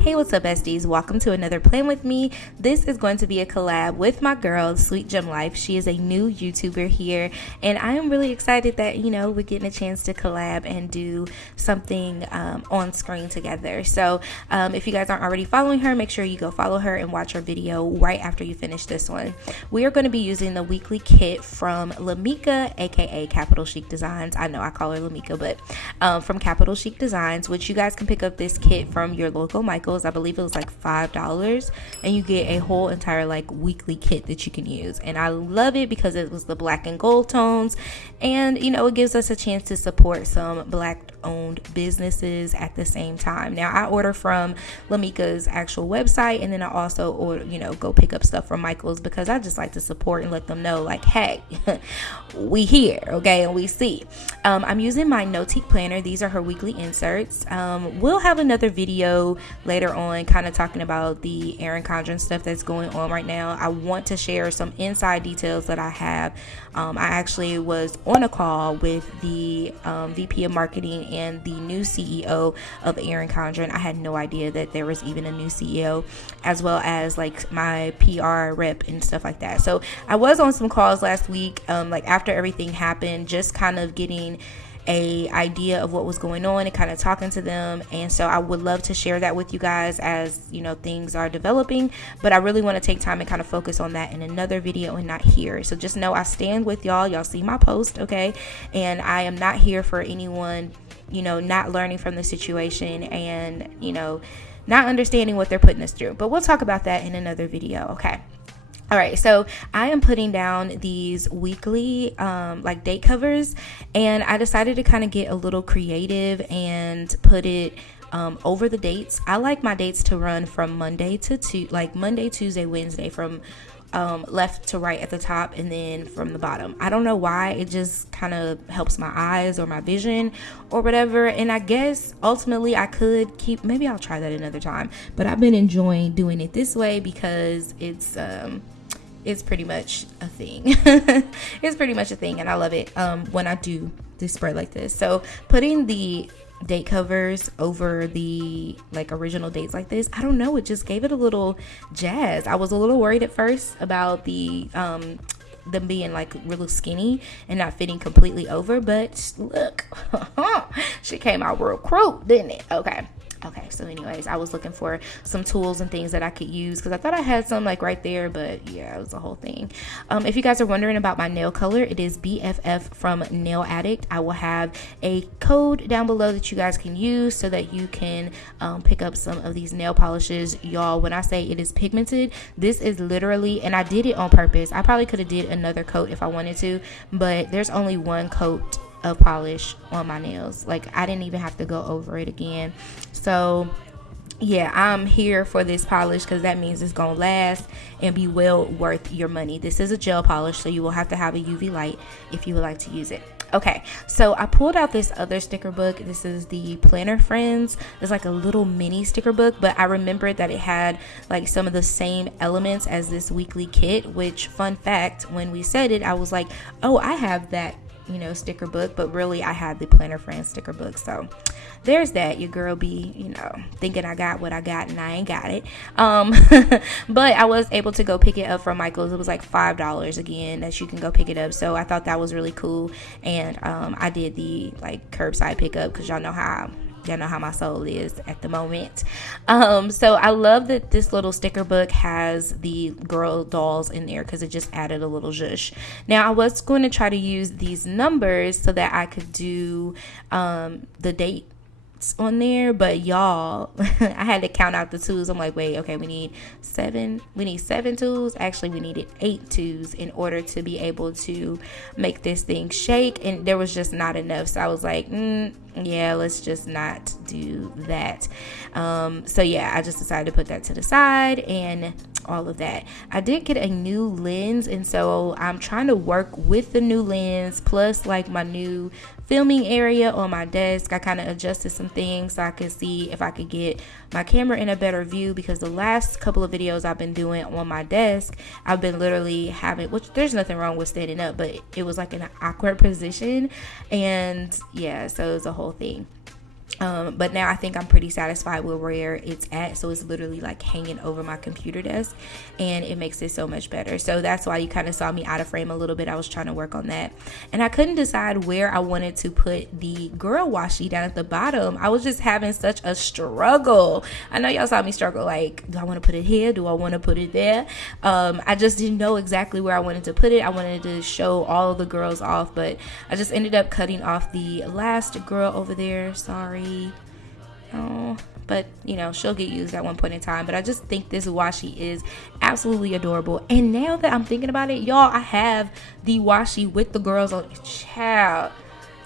Hey, what's up, besties? Welcome to another Plan With Me. This is going to be a collab with my girl, SweetGemLife. She is a new YouTuber here, and I am really excited that, we're getting a chance to collab and do something on screen together. So if you guys aren't already following her, make sure you go follow her and watch her video right after you finish this one. We are going to be using the weekly kit from Lamika, aka Capital Chic Designs. I know I call her Lamika, but from Capital Chic Designs, which you guys can pick up this kit from your local Michael's. I believe it was like $5, and you get a whole entire weekly kit that you can use. And I love it because it was the black and gold tones, and it gives us a chance to support some black owned businesses at the same time. Now I order from Lamika's actual website, and then I also order, go pick up stuff from Michael's because I just like to support and let them know hey, we here, okay, and we see. I'm using my Notiq planner. These are her weekly inserts. We'll have another video later on kind of talking about the Erin Condren stuff that's going on right now. I want to share some inside details that I have. I actually was on a call with the VP of marketing and the new CEO of Erin Condren. I had no idea that there was even a new CEO, as well as my PR rep and stuff like that. So I was on some calls last week, after everything happened, just kind of getting a idea of what was going on and kind of talking to them. And so I would love to share that with you guys as things are developing, but I really want to take time and kind of focus on that in another video and not here. So just know I stand with y'all see my post, okay? And I am not here for anyone not learning from the situation and not understanding what they're putting us through. But we'll talk about that in another video, okay? All right, so I am putting down these weekly date covers, and I decided to kind of get a little creative and put it over the dates. I like my dates to run from Monday to Monday, Tuesday, Wednesday, from left to right at the top, and then from the bottom. I don't know why, it just kind of helps my eyes or my vision or whatever. And I guess ultimately I could keep, maybe I'll try that another time, but I've been enjoying doing it this way because it's pretty much a thing. It's pretty much a thing, and I love it when I do this spread like this. So putting the date covers over the original dates like this, I don't know, it just gave it a little jazz. I was a little worried at first about the them being really skinny and not fitting completely over, but look, she came out real cute, didn't it? Okay, so anyways, I was looking for some tools and things that I could use because I thought I had some right there, but yeah, it was a whole thing. If you guys are wondering about my nail color, it is BFF from Nail Addict. I will have a code down below that you guys can use so that you can pick up some of these nail polishes. Y'all, when I say it is pigmented, this is literally, and I did it on purpose. I probably could have did another coat if I wanted to, but there's only one coat of polish on my nails. I didn't even have to go over it again. So yeah, I'm here for this polish because that means it's gonna last and be well worth your money. This is a gel polish, so you will have to have a UV light if you would like to use it. Okay, so I pulled out this other sticker book. This is the Planner Friends. It's a little mini sticker book, but I remembered that it had some of the same elements as this weekly kit, which, fun fact, when we said it, I was like, oh, I have that sticker book, but really I had the Planner Friends sticker book. So there's that. Your girl be thinking I got what I got and I ain't got it. But I was able to go pick it up from Michael's. It was $5 again that you can go pick it up, so I thought that was really cool. And I did the curbside pickup because y'all know how my soul is at the moment. So I love that this little sticker book has the girl dolls in there because it just added a little zhuzh. Now I was going to try to use these numbers so that I could do the date on there, but y'all, I had to count out the twos. I'm like, wait, okay, we need seven twos. Actually, we needed 8 twos in order to be able to make this thing shake, and there was just not enough. So I was like, yeah, let's just not do that. So yeah, I just decided to put that to the side and all of that. I did get a new lens, and so I'm trying to work with the new lens plus my new filming area on my desk. I kind of adjusted some things so I could see if I could get my camera in a better view, because the last couple of videos I've been doing on my desk, I've been literally having, which there's nothing wrong with standing up, but it was in an awkward position, and yeah, so it was a whole thing. But now I think I'm pretty satisfied with where it's at. So it's literally like hanging over my computer desk, and it makes it so much better. So that's why you kind of saw me out of frame a little bit. I was trying to work on that, and I couldn't decide where I wanted to put the girl washi down at the bottom. I was just having such a struggle. I know y'all saw me struggle, like, do I want to put it here? Do I want to put it there? I just didn't know exactly where I wanted to put it. I wanted to show all of the girls off, but I just ended up cutting off the last girl over there. Sorry. Oh, but you know, she'll get used at one point in time. But I just think this washi is absolutely adorable. And now that I'm thinking about it, y'all, I have the washi with the girls on. Child,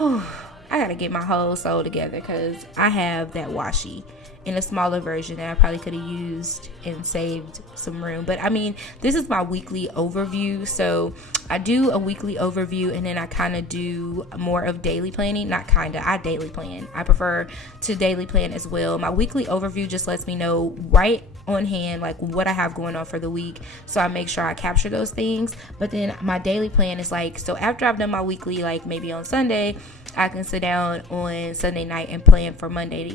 I gotta get my whole soul together, because I have that washi in a smaller version that I probably could have used and saved some room. But I mean, this is my weekly overview. So I do a weekly overview, and then I kind of do more of daily planning. Not kind of, I daily plan. I prefer to daily plan as well. My weekly overview just lets me know right on hand like what I have going on for the week, so I make sure I capture those things. But then my daily plan is like, so after I've done my weekly, like maybe on Sunday, I can sit down on Sunday night and plan for Monday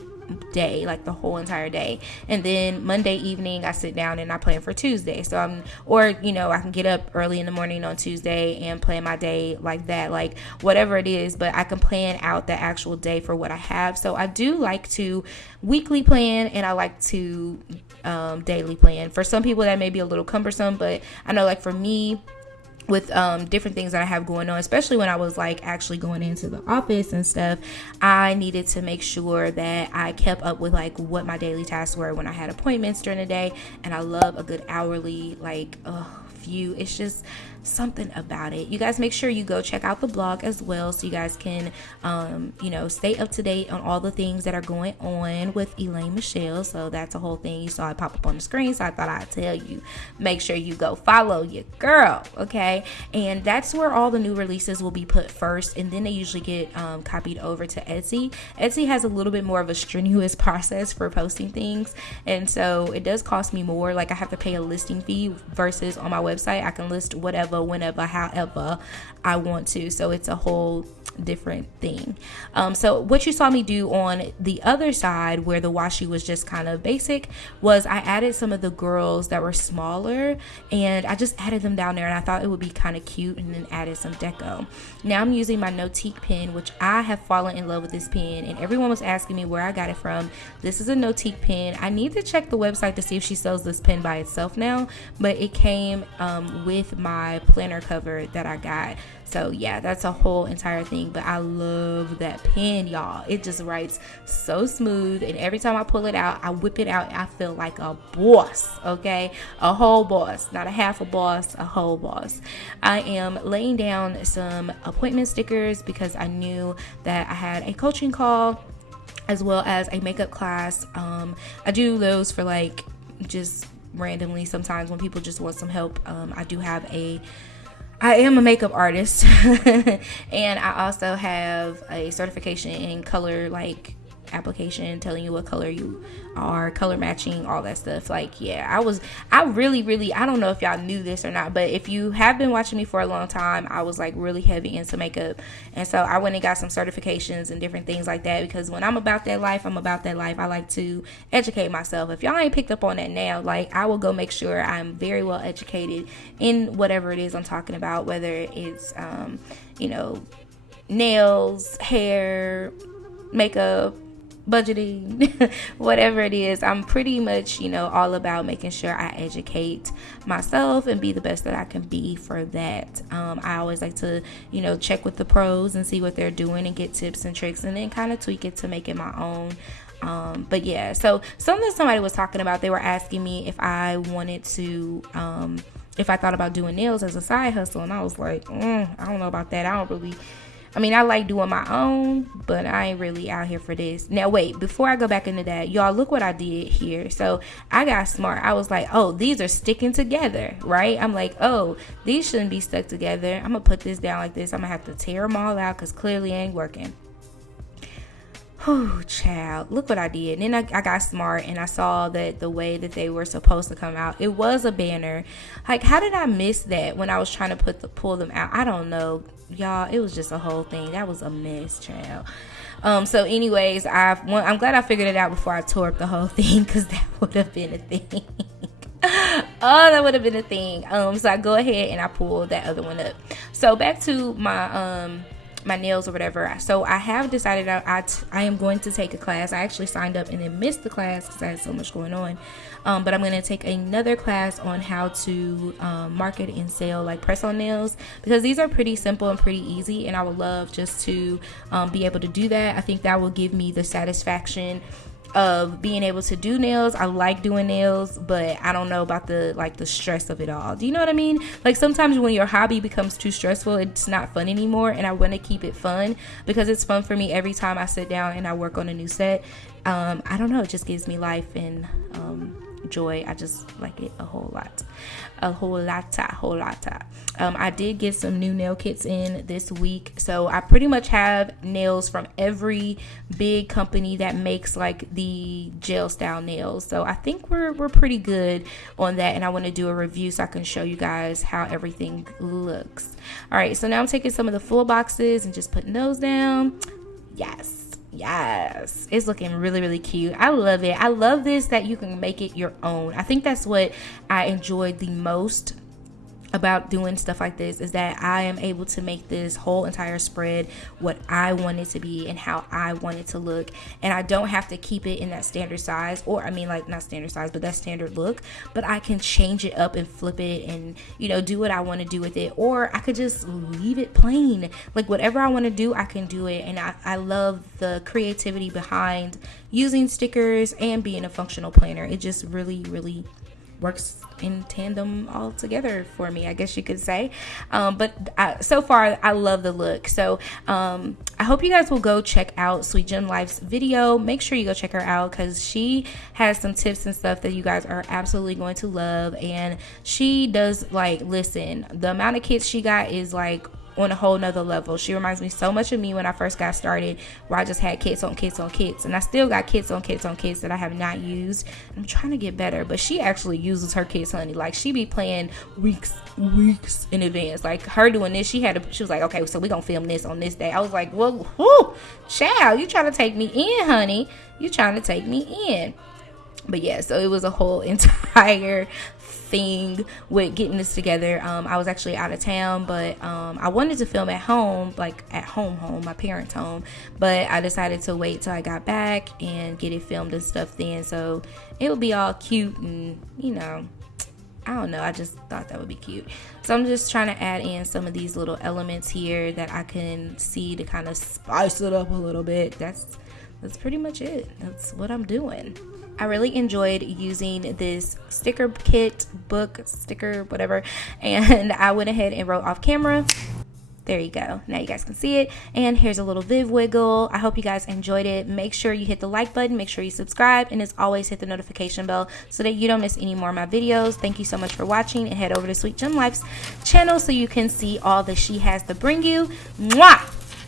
day, like the whole entire day. And then Monday evening I sit down and I plan for Tuesday. So I can get up early in the morning on Tuesday and plan my day like that, like whatever it is, but I can plan out the actual day for what I have. So I do like to weekly plan, and I like to daily plan. For some people that may be a little cumbersome, but I know like for me, with different things that I have going on, especially when I was like actually going into the office and stuff, I needed to make sure that I kept up with like what my daily tasks were when I had appointments during the day. And I love a good hourly view. It's just something about it. You guys make sure you go check out the blog as well, so you guys can stay up to date on all the things that are going on with Elaine Michelle. So that's a whole thing. You saw it pop up on the screen, so I thought I'd tell you, make sure you go follow your girl, okay? And that's where all the new releases will be put first, and then they usually get copied over to Etsy. Etsy has a little bit more of a strenuous process for posting things, and so it does cost me more. Like I have to pay a listing fee, versus on my website I can list whatever, whenever, however I want to. So it's a whole different thing. So what you saw me do on the other side, where the washi was just kind of basic, was I added some of the girls that were smaller, and I just added them down there, and I thought it would be kind of cute, and then added some deco. Now I'm using my Notiq pen, which I have fallen in love with this pen, and everyone was asking me where I got it from. This is a Notiq pen. I need to check the website to see if she sells this pen by itself now, but it came with my planner cover that I got. So yeah, that's a whole entire thing, but I love that pen, y'all. It just writes so smooth, and every time I pull it out, I whip it out, I feel like a boss, okay? A whole boss, not a half a boss, a whole boss. I am laying down some appointment stickers because I knew that I had a coaching call as well as a makeup class. I do those for like just randomly sometimes when people just want some help. I am a makeup artist and I also have a certification in color application, telling you what color you are, color matching, all that stuff. Like, yeah, I really, I don't know if y'all knew this or not, but if you have been watching me for a long time, I was like really heavy into makeup. And so I went and got some certifications and different things like that, because when I'm about that life, I'm about that life. I like to educate myself. If y'all ain't picked up on that now, like, I will go make sure I'm very well educated in whatever it is I'm talking about, whether it's, nails, hair, makeup, budgeting, whatever it is. I'm pretty much, all about making sure I educate myself and be the best that I can be for that. I always like to, check with the pros and see what they're doing and get tips and tricks, and then kind of tweak it to make it my own. But yeah, so something somebody was talking about, they were asking me if I wanted to, if I thought about doing nails as a side hustle, and I was like, I don't know about that. I like doing my own, but I ain't really out here for this. Now, wait, before I go back into that, y'all, look what I did here. So I got smart. I was like, oh, these are sticking together, right? I'm like, oh, these shouldn't be stuck together. I'm going to put this down like this. I'm going to have to tear them all out because clearly it ain't working. Oh, child, look what I did. And then I got smart, and I saw that the way that they were supposed to come out, it was a banner. Like, how did I miss that when I was trying to pull them out? I don't know, y'all. It was just a whole thing. That was a mess, child. So anyways, I'm glad I figured it out before I tore up the whole thing, because that would have been a thing. Oh, that would have been a thing. So I go ahead and I pull that other one up. So back to my my nails or whatever. So I have decided I am going to take a class. I actually signed up and then missed the class because I had so much going on. But I'm going to take another class on how to market and sell like press-on nails, because these are pretty simple and pretty easy, and I would love just to be able to do that. I think that will give me the satisfaction of being able to do nails. I like doing nails, but I don't know about the stress of it all. Do you know what I mean? Like sometimes when your hobby becomes too stressful, it's not fun anymore, and I want to keep it fun because it's fun for me every time I sit down and I work on a new set. I don't know, it just gives me life and joy. I just like it a whole lot. I did get some new nail kits in this week, so I pretty much have nails from every big company that makes like the gel style nails. So I think we're pretty good on that, and I want to do a review so I can show you guys how everything looks. All right, so now I'm taking some of the full boxes and just putting those down. Yes, it's looking really, really cute. I love it. I love this, that you can make it your own. I think that's what I enjoyed the most about doing stuff like this, is that I am able to make this whole entire spread what I want it to be and how I want it to look, and I don't have to keep it in that standard size, or I mean like not standard size but that standard look, but I can change it up and flip it and, you know, do what I want to do with it, or I could just leave it plain. Like whatever I want to do, I can do it, and I love the creativity behind using stickers and being a functional planner. It just really, really works in tandem all together for me, I guess you could say. So far I love the look. So I hope you guys will go check out SweetGemLife's video. Make sure you go check her out, because she has some tips and stuff that you guys are absolutely going to love. And she does, like, listen, the amount of kits she got is like on a whole nother level. She reminds me so much of me when I first got started, where I just had kits on kits on kits, and I still got kits on kits on kits that I have not used. I'm trying to get better, but she actually uses her kits, honey. Like she be planning weeks in advance. Like her doing this, she was like, okay, so we gonna film this on this day. I was like, well, whoo, child, you trying to take me in, honey. You trying to take me in. But yeah, so it was a whole entire thing with getting this together. I was actually out of town, but I wanted to film at home, like at home, my parents' home, but I decided to wait till I got back and get it filmed and stuff then, so it would be all cute and, you know, I don't know, I just thought that would be cute. So I'm just trying to add in some of these little elements here that I can see to kind of spice it up a little bit. That's pretty much it. That's what I'm doing. I really enjoyed using this sticker kit, book, sticker, whatever, and I went ahead and wrote off camera. There you go. Now you guys can see it. And here's a little Viv wiggle. I hope you guys enjoyed it. Make sure you hit the like button. Make sure you subscribe. And as always, hit the notification bell so that you don't miss any more of my videos. Thank you so much for watching. And head over to SweetGemLife's channel so you can see all that she has to bring you. Mwah!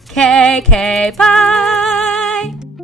KK, bye!